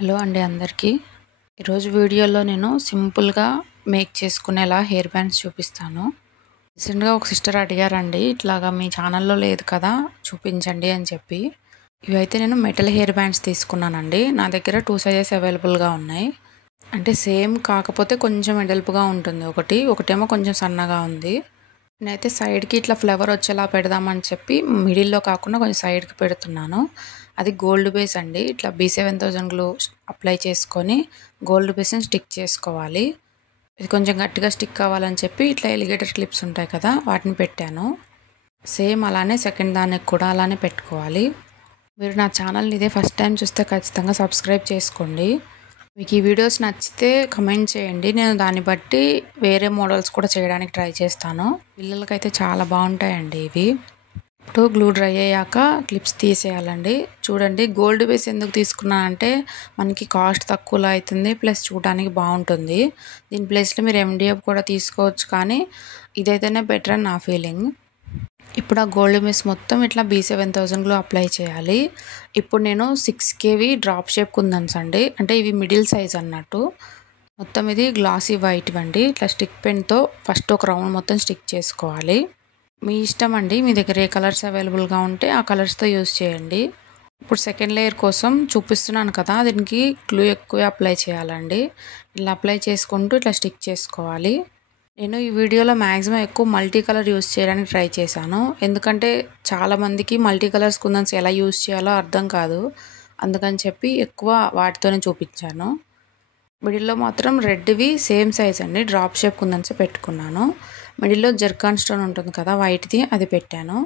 Hello అండి అందరికీ. ఈరోజు వీడియోలో నేను సింపుల్గా మేక్ చేసుకునేలా హెయిర్ బ్యాండ్స్ చూపిస్తాను. రీసెంట్గా ఒక సిస్టర్ అడిగారండి, ఇట్లాగా మీ ఛానల్లో లేదు కదా చూపించండి అని చెప్పి. ఇవైతే నేను మెటల్ హెయిర్ బ్యాండ్స్ తీసుకున్నానండి. నా దగ్గర 2 సైజెస్ అవైలబుల్గా ఉన్నాయి. అంటే సేమ్ కాకపోతే కొంచెం వెడల్పుగా ఉంటుంది ఒకటేమో కొంచెం సన్నగా ఉంది. నేనైతే సైడ్కి ఇట్లా ఫ్లవర్ వచ్చేలా పెడదామని చెప్పి మిడిల్లో కాకుండా కొంచెం సైడ్కి పెడుతున్నాను. అది గోల్డ్ బేస్ అండి. ఇట్లా B7000 గ్లూ అప్లై చేసుకొని గోల్డ్ బేస్ని స్టిక్ చేసుకోవాలి. ఇది కొంచెం గట్టిగా స్టిక్ అవ్వాలని చెప్పి ఇట్లా ఎలిగేటర్ క్లిప్స్ ఉంటాయి కదా, వాటిని పెట్టాను. సేమ్ అలానే సెకండ్ దానికి కూడా అలానే పెట్టుకోవాలి. మీరు నా ఛానల్ని ఇదే ఫస్ట్ టైం చూస్తే ఖచ్చితంగా సబ్స్క్రైబ్ చేసుకోండి. మీకు ఈ వీడియోస్ నచ్చితే కమెంట్ చేయండి, నేను దాన్ని బట్టి వేరే మోడల్స్ కూడా చేయడానికి ట్రై చేస్తాను. పిల్లలకైతే చాలా బాగుంటాయండి ఇవి. ఇప్పుడు గ్లూ డ్రై అయ్యాక క్లిప్స్ తీసేయాలండి. చూడండి, గోల్డ్ బేస్ ఎందుకు తీసుకున్నా అంటే మనకి కాస్ట్ తక్కువలో అవుతుంది, ప్లస్ చూడడానికి బాగుంటుంది. దీని ప్లేస్లో మీరు MDF కూడా తీసుకోవచ్చు, కానీ ఇదైతేనే బెటర్ అని నా ఫీలింగ్. ఇప్పుడు ఆ గోల్డ్ బేస్ మొత్తం ఇట్లా B7000 గ్లూ అప్లై చేయాలి. ఇప్పుడు నేను 6 kV డ్రాప్ షేప్ కుందన్స్ అండి, అంటే ఇవి మిడిల్ సైజ్ అన్నట్టు. మొత్తం ఇది గ్లాసీ వైట్ అండి. ఇట్లా స్టిక్ పెన్తో ఫస్ట్ ఒక రౌండ్ మొత్తం స్టిక్ చేసుకోవాలి. మీ ఇష్టం అండి, మీ దగ్గర ఏ కలర్స్ అవైలబుల్గా ఉంటే ఆ కలర్స్తో యూజ్ చేయండి. ఇప్పుడు సెకండ్ లేయర్ కోసం చూపిస్తున్నాను కదా, దీనికి గ్లూ ఎక్కువ అప్లై చేయాలండి. ఇలా అప్లై చేసుకుంటూ ఇట్లా స్టిక్ చేసుకోవాలి. నేను ఈ వీడియోలో మ్యాక్సిమం ఎక్కువ మల్టీ కలర్ యూజ్ చేయడానికి ట్రై చేశాను, ఎందుకంటే చాలామందికి మల్టీ కలర్స్ కుందన్స్ ఎలా యూజ్ చేయాలో అర్థం కాదు. అందుకని చెప్పి ఎక్కువ వాటితోనే చూపించాను. మిడిల్లో మాత్రం రెడ్వి సేమ్ సైజ్ అండి, డ్రాప్ షేప్ కుందన్స్ పెట్టుకున్నాను. మిడిల్లో జర్కాన్ స్టోన్ ఉంటుంది కదా వైట్ది, అది పెట్టాను.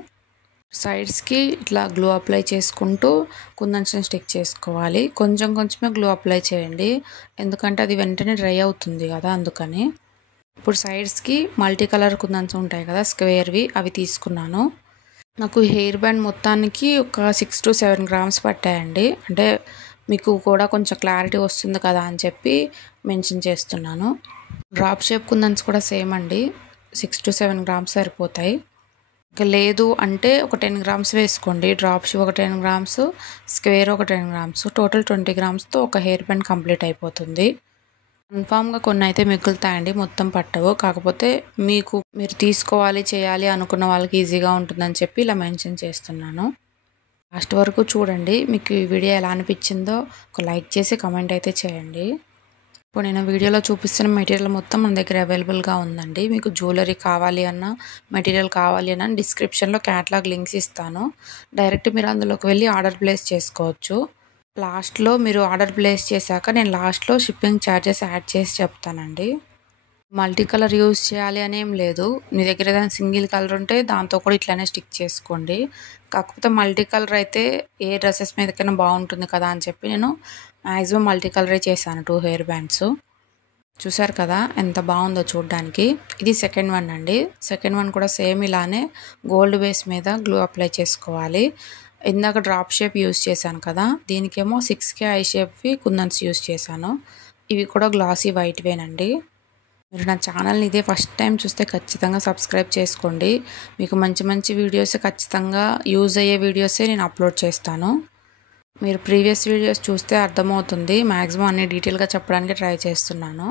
సైడ్స్కి ఇట్లా గ్లూ అప్లై చేసుకుంటూ కుందన్స్ని స్టిక్ చేసుకోవాలి. కొంచెం కొంచెమే గ్లూ అప్లై చేయండి, ఎందుకంటే అది వెంటనే డ్రై అవుతుంది కదా, అందుకని. ఇప్పుడు సైడ్స్కి మల్టీ కలర్ కుందన్స్ ఉంటాయి కదా స్క్వేర్వి, అవి తీసుకున్నాను. నాకు హెయిర్ బ్యాండ్ మొత్తానికి ఒక 6 to 7 grams పట్టాయండి. అంటే మీకు కూడా కొంచెం క్లారిటీ వస్తుంది కదా అని చెప్పి మెన్షన్ చేస్తున్నాను. డ్రాప్ షేప్ కుందన్స్ కూడా సేమ్ అండి, 6 to 7 grams సరిపోతాయి. ఇంకా లేదు అంటే ఒక 10 grams వేసుకోండి. డ్రాప్ షేప్ ఒక 10 grams, స్క్వేర్ ఒక 10 grams, టోటల్ 20 gramsతో ఒక హెయిర్ బ్యాండ్ కంప్లీట్ అయిపోతుంది. కన్ఫామ్గా కొన్ని అయితే మిగులుతాయండి, మొత్తం పట్టవు. కాకపోతే మీరు తీసుకోవాలి చేయాలి అనుకున్న వాళ్ళకి ఈజీగా ఉంటుందని చెప్పి ఇలా మెన్షన్ చేస్తున్నాను. లాస్ట్ వరకు చూడండి. మీకు ఈ వీడియో ఎలా అనిపించిందో ఒక లైక్ చేసి కమెంట్ అయితే చేయండి. ఇప్పుడు నేను వీడియోలో చూపిస్తున్న మెటీరియల్ మొత్తం మన దగ్గర అవైలబుల్గా ఉందండి. మీకు జ్యువెలరీ కావాలి అన్నా, మెటీరియల్ కావాలి అన్నా డిస్క్రిప్షన్లో క్యాటలాగ్ లింక్స్ ఇస్తాను. డైరెక్ట్ మీరు అందులోకి వెళ్ళి ఆర్డర్ ప్లేస్ చేసుకోవచ్చు. లాస్ట్లో మీరు ఆర్డర్ ప్లేస్ చేశాక నేను లాస్ట్లో షిప్పింగ్ ఛార్జెస్ యాడ్ చేసి చెప్తానండి. మల్టీ కలర్ యూజ్ చేయాలి అనేం లేదు. మీ దగ్గర ఏదైనా సింగిల్ కలర్ ఉంటే దాంతో కూడా ఇట్లానే స్టిక్ చేసుకోండి. కాకపోతే మల్టీ కలర్ అయితే ఏ డ్రెస్సెస్ మీదకైనా బాగుంటుంది కదా అని చెప్పి నేను మ్యాక్సిమం మల్టీ కలరే చేశాను. 2 హెయిర్ బ్యాండ్స్ చూసారు కదా ఎంత బాగుందో చూడడానికి. ఇది సెకండ్ వన్ అండి. సెకండ్ వన్ కూడా సేమ్ ఇలానే గోల్డ్ బేస్ మీద గ్లూ అప్లై చేసుకోవాలి. ఇందాక డ్రాప్ షేప్ యూజ్ చేశాను కదా, దీనికేమో 6K ఐ షేప్వి కుందన్స్ యూజ్ చేశాను. ఇవి కూడా గ్లాసీ వైట్ వేనండి. మీరు నా ఛానల్ని ఇదే ఫస్ట్ టైం చూస్తే ఖచ్చితంగా సబ్స్క్రైబ్ చేసుకోండి. మీకు మంచి మంచి వీడియోస్, ఖచ్చితంగా యూజ్ అయ్యే వీడియోసే నేను అప్లోడ్ చేస్తాను. మీరు ప్రీవియస్ వీడియోస్ చూస్తే అర్థమవుతుంది. మ్యాక్సిమం అన్ని డీటెయిల్గా చెప్పడానికి ట్రై చేస్తున్నాను.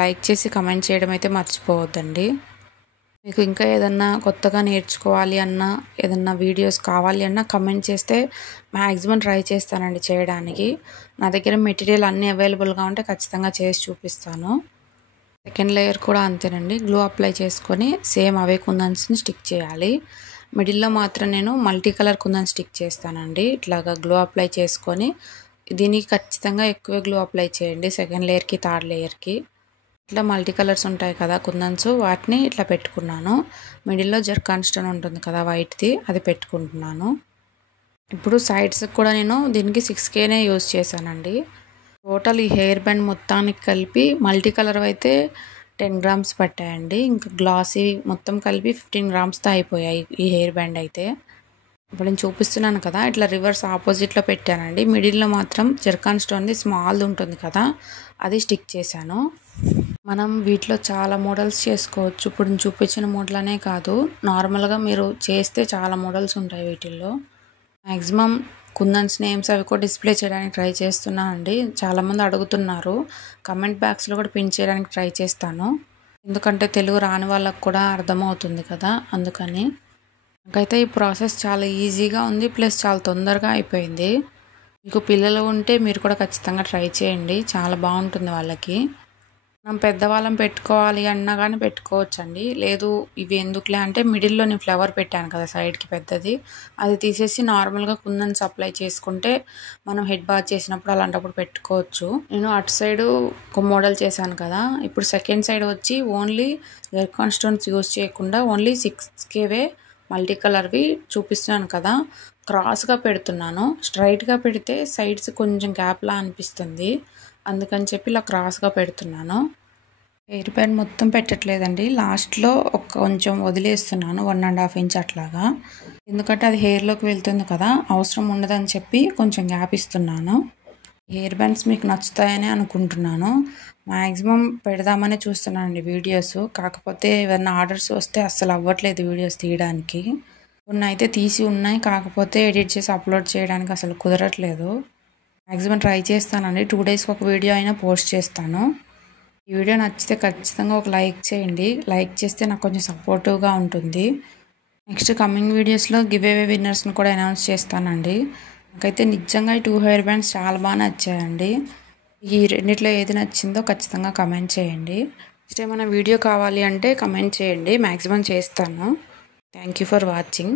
లైక్ చేసి కమెంట్ చేయడం అయితే మర్చిపోవద్దండి. మీకు ఇంకా ఏదన్నా కొత్తగా నేర్చుకోవాలి అన్నా, ఏదన్నా వీడియోస్ కావాలి అన్నా కమెంట్ చేస్తే మ్యాక్సిమం ట్రై చేస్తానండి చేయడానికి. నా దగ్గర మెటీరియల్ అన్నీ అవైలబుల్గా ఉంటే ఖచ్చితంగా చేసి చూపిస్తాను. సెకండ్ లేయర్ కూడా అంతేనండి. గ్లూ అప్లై చేసుకొని సేమ్ అవే కుందన్స్ని స్టిక్ చేయాలి. మిడిల్లో మాత్రం నేను మల్టీ కలర్ కుందన్ స్టిక్ చేస్తానండి. ఇట్లాగా గ్లూ అప్లై చేసుకొని దీనికి ఖచ్చితంగా ఎక్కువ గ్లూ అప్లై చేయండి. సెకండ్ లేయర్కి, థర్డ్ లేయర్కి ఇట్లా మల్టీ కలర్స్ ఉంటాయి కదా కుందన్స్, వాటిని ఇట్లా పెట్టుకున్నాను. మిడిల్లో జర్కాన్ స్టోన్ ఉంటుంది కదా వైట్ది, అది పెట్టుకుంటున్నాను. ఇప్పుడు సైడ్స్కి కూడా నేను దీనికి 6Kనే యూజ్ చేశానండి. టోటల్ ఈ హెయిర్ బ్యాండ్ మొత్తానికి కలిపి మల్టీ కలర్ అయితే 10 grams పట్టాయండి. ఇంకా గ్లాసీ మొత్తం కలిపి 15 gramsతో అయిపోయాయి ఈ హెయిర్ బ్యాండ్ అయితే. ఇప్పుడు నేను చూపిస్తున్నాను కదా, ఇట్లా రివర్స్ ఆపోజిట్లో పెట్టానండి. మిడిల్లో మాత్రం జర్కాన్ స్టోన్ది స్మాల్ది ఉంటుంది కదా, అది స్టిక్ చేశాను. మనం వీటిలో చాలా మోడల్స్ చేసుకోవచ్చు. ఇప్పుడు నేను చూపించిన మోడల్ అనే కాదు, నార్మల్గా మీరు చేస్తే చాలా మోడల్స్ ఉంటాయి వీటిల్లో. మ్యాక్సిమం కుందన్స్ నేమ్స్ అవి కూడా డిస్ప్లే చేయడానికి ట్రై చేస్తున్నాను అండి. చాలామంది అడుగుతున్నారు. కమెంట్ బాక్స్లో కూడా పిన్ చేయడానికి ట్రై చేస్తాను, ఎందుకంటే తెలుగు రాని వాళ్ళకు కూడా అర్థమవుతుంది కదా, అందుకని. నాకైతే ఈ ప్రాసెస్ చాలా ఈజీగా ఉంది, ప్లస్ చాలా తొందరగా అయిపోయింది. మీకు పిల్లలు ఉంటే మీరు కూడా ఖచ్చితంగా ట్రై చేయండి, చాలా బాగుంటుంది వాళ్ళకి. మనం పెద్దవాళ్ళం పెట్టుకోవాలి అన్నా కానీ పెట్టుకోవచ్చండి. లేదు ఇవి ఎందుకులే అంటే మిడిల్లో నేను ఫ్లవర్ పెట్టాను కదా సైడ్కి పెద్దది, అది తీసేసి నార్మల్గా కుందన్స్ అప్లై చేసుకుంటే మనం హెడ్ బాత్ చేసినప్పుడు అలాంటప్పుడు పెట్టుకోవచ్చు. నేను అటు సైడు ఒక మోడల్ చేశాను కదా, ఇప్పుడు సెకండ్ సైడ్ వచ్చి ఓన్లీ జర్కాన్ స్టోన్స్ యూజ్ చేయకుండా ఓన్లీ 6Kవే మల్టీ కలర్వి చూపిస్తున్నాను కదా, క్రాస్గా పెడుతున్నాను. స్ట్రైట్గా పెడితే సైడ్స్ కొంచెం గ్యాప్లా అనిపిస్తుంది, అందుకని చెప్పి ఇలా క్రాస్గా పెడుతున్నాను. హెయిర్ బ్యాండ్ మొత్తం పెట్టట్లేదండి, లాస్ట్లో ఒక కొంచెం వదిలేస్తున్నాను 1.5 ఇంచ్ అట్లాగా, ఎందుకంటే అది హెయిర్లోకి వెళ్తుంది కదా, అవసరం ఉండదని చెప్పి కొంచెం గ్యాప్ ఇస్తున్నాను. హెయిర్ బ్యాండ్స్ మీకు నచ్చుతాయని అనుకుంటున్నాను. మ్యాక్సిమం పెడదామని చూస్తున్నానండి వీడియోస్, కాకపోతే ఏమైనా ఆర్డర్స్ వస్తే అస్సలు అవ్వట్లేదు వీడియోస్ తీయడానికి. కొన్ని అయితే తీసి ఉన్నాయి, కాకపోతే ఎడిట్ చేసి అప్లోడ్ చేయడానికి అసలు కుదరట్లేదు. మ్యాక్సిమం ట్రై చేస్తానండి, 2 డేస్కి ఒక వీడియో అయినా పోస్ట్ చేస్తాను. ఈ వీడియో నచ్చితే ఖచ్చితంగా ఒక లైక్ చేయండి, లైక్ చేస్తే నాకు కొంచెం సపోర్టివ్గా ఉంటుంది. నెక్స్ట్ కమింగ్ వీడియోస్లో గివ్ అవే విన్నర్స్ని కూడా అనౌన్స్ చేస్తానండి. నాకైతే నిజంగా ఈ 2 హెయిర్ బ్యాండ్స్ చాలా బాగా నచ్చాయండి. ఈ రెండిట్లో ఏది నచ్చిందో ఖచ్చితంగా కమెంట్ చేయండి. నెక్స్ట్ ఏమైనా వీడియో కావాలి అంటే కమెంట్ చేయండి, మ్యాక్సిమం చేస్తాను. Thank you for watching.